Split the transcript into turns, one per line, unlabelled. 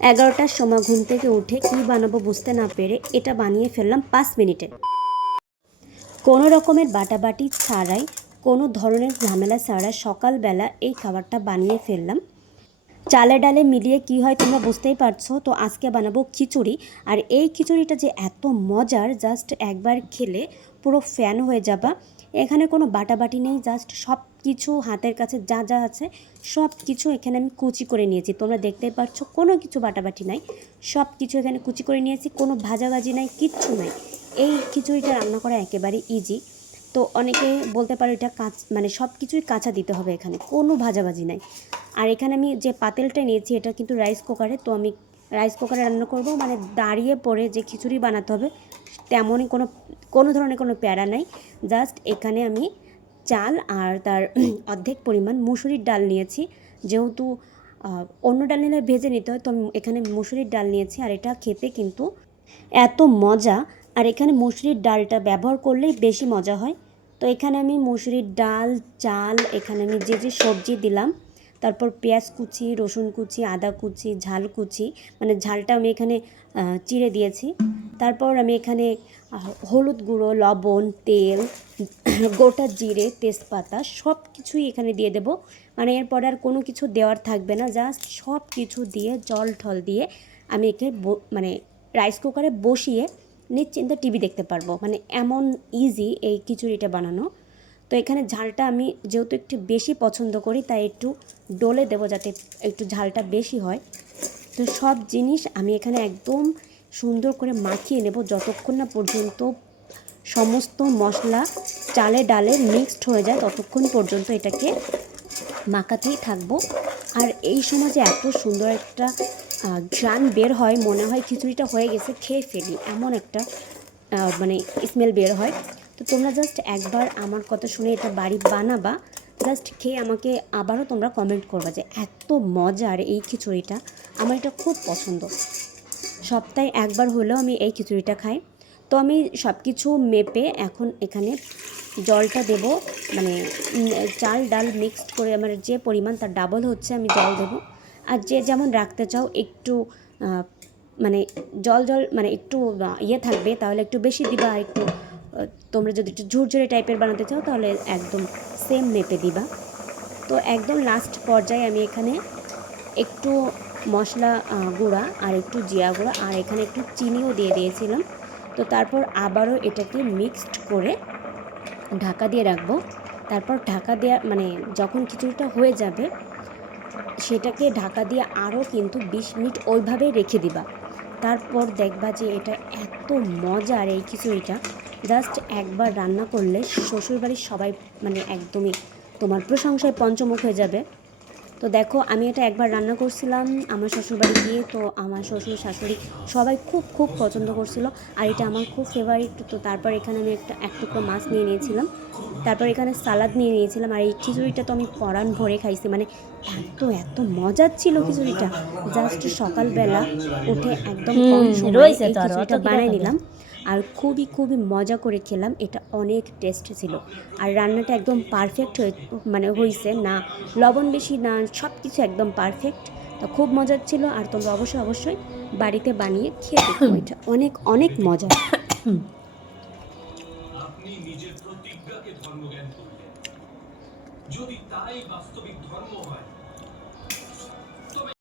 এগারোটার সময় ঘুম থেকে উঠে কী বানাবো বুঝতে না পেরে এটা বানিয়ে ফেললাম পাঁচ মিনিটে। কোনো রকমের বাটাবাটি ছাড়াই, কোনো ধরনের ঝামেলা ছাড়া সকালবেলা এই খাবারটা বানিয়ে ফেললাম। চালে ডালে মিলিয়ে কি হয় তোমরা বুঝতেই পারছ, তো আজকে বানাবো খিচুড়ি। আর এই খিচুড়িটা যে এত মজার জাস্ট একবার খেলে পুরো ফ্যান হয়ে যাবা। এখানে কোনো বাটাবাটি নেই জাস্ট সব কিছু হাতের কাছে যা যা আছে সব কিছু এখানে আমি কুচি করে নিয়েছি। তোমরা দেখতেই পারছ কোনো কিছু বাটাবাটি নাই। সব কিছু এখানে কুচি করে নিয়েছি, কোনো ভাজাভাজি নাই, কিচ্ছু নাই। এই খিচুড়িটা রান্না করা একেবারে ইজি তো অনেকে বলতে পারো এটা কাঁচ মানে সব কিছুই কাঁচা দিতে হবে এখানে, কোনো ভাজাভাজি নাই। আর এখানে আমি যে পাতেলটা নিয়েছি, এটা কিন্তু রাইস কুকারে তো আমি রাইস কুকারে রান্না করব মানে দাঁড়িয়ে পড়ে যে খিচুড়ি বানাতে হবে, তেমনই কোনো কোনো ধরনের কোনো প্যারা নাই। জাস্ট এখানে আমি চাল আর তার অর্ধেক পরিমাণ মুসুরির ডাল নিয়েছি। যেহেতু অন্য ডাল নিলে ভেজে নিতে হয়, তো আমি এখানে মুসুরির ডাল নিয়েছি আর এটা খেতে কিন্তু এত মজা। আর এখানে মুসুরির ডালটা ব্যবহার করলেই বেশি মজা হয়। তো এখানে আমি মুসুরির ডাল, চাল, এখানে আমি যে যে সবজি দিলাম তারপর পেঁয়াজ কুচি, রসুন কুচি, আদা কুচি, ঝাল কুচি মানে ঝালটা আমি এখানে চিড়ে দিয়েছি। তারপর আমি এখানে হলুদ গুঁড়ো, লবণ, তেল, গোটা জিরে, তেজপাতা সব কিছুই এখানে দিয়ে দেব। মানে এরপরে আর কোনো কিছু দেওয়ার থাকবে না, জাস্ট সব কিছু দিয়ে, জল ঠল দিয়ে আমি একে মানে রাইস কুকারে বসিয়ে নিশ্চিন্তে টিভি দেখতে পারব। মানে এমন ইজি এই খিচুড়িটা বানানো। তো এখানে ঝালটা আমি যেহেতু একটু বেশি পছন্দ করি, তাই একটু ডলে দেবো যাতে একটু ঝালটা বেশি হয়। তো সব জিনিস আমি এখানে একদম সুন্দর করে মাখিয়ে নেব যতক্ষণ না পর্যন্ত সমস্ত মশলা চালে ডালে মিক্সড হয়ে যায় ততক্ষণ পর্যন্ত এটাকে মাখাতেই থাকব। আর এই সময় যে এত সুন্দর একটা ঘ্রাণ বের হয়, মনে হয় খিচুড়িটা হয়ে গেছে, খেয়ে ফেলি, এমন একটা মানে স্মেল বের হয়। তো তোমরা জাস্ট একবার আমার কথা শুনে এটা বাড়ি বানাবা। জাস্ট খেয়ে আমাকে আবারও তোমরা কমেন্ট করবা যে এত মজার এই খিচুড়িটা। আমার এটা খুব পছন্দ। সপ্তাহে একবার হলেও আমি এই খিচুড়িটা খাই। তো আমি সব কিছু মেপে এখন এখানে জলটা দেব। মানে চাল, ডাল মিক্সড করে আমার যে পরিমাণ তার ডাবল হচ্ছে আমি জল দেব। আর যে যেমন রাখতে চাও একটু মানে জল জল মানে একটু ইয়ে থাকবে, তাহলে একটু বেশি দিবা, একটু তোমরা যদি একটু ঝুরঝুরে টাইপের বানাতে চাও, তাহলে একদম সেম মেপে দিবা। তো একদম লাস্ট পর্যায়ে আমি এখানে একটু মশলা গুঁড়া আর একটু জিরা গুঁড়া আর এখানে একটু চিনিও দিয়ে দিয়েছিলাম। তো তারপর আবারও এটাকে মিক্সড করে ঢাকা দিয়ে রাখব। তারপর ঢাকা দেওয়া মানে যখন খিচুড়িটা হয়ে যাবে, সেটাকে ঢাকা দিয়ে আরও কিন্তু বিশ মিনিট ওইভাবেই রেখে দিবা। তারপর দেখবা যে এটা এত মজার এই খিচুড়িটা। জাস্ট একবার রান্না করলে শ্বশুরবাড়ির সবাই মানে একদমই তোমার প্রশংসায় পঞ্চমুখ হয়ে যাবে। তো দেখো আমি এটা একবার রান্না করছিলাম আমার শ্বশুরবাড়ি গিয়ে তো আমার শ্বশুর শাশুড়ি সবাই খুব খুব পছন্দ করছিল। আর এটা আমার খুব ফেভারিট তো তারপর এখানে আমি একটা এক টুকরো মাছ নিয়ে নিয়েছিলাম। তারপর এখানে সালাদ নিয়ে নিয়েছিলাম। আর এই খিচুড়িটা তো আমি পরাণ ভরে খাইছি মানে এত এত মজার ছিল খিচুড়িটা। জাস্ট সকালবেলা উঠে একদম কম সময়ে খিচুড়িটা বানিয়ে নিলাম। আর খুবই খুবই মজা করে খেলাম। এটা অনেক টেস্ট ছিল। আর রান্নাটা একদম পারফেক্ট হয়ে মানে হয়েছে না লবণ বেশি না সব কিছু একদম পারফেক্ট তো খুব মজার ছিল আর তোমরা অবশ্যই অবশ্যই বাড়িতে বানিয়ে খেয়ে দেখো। এটা অনেক অনেক মজা।
যদি তাই বাস্তবিক ধর্ম হয়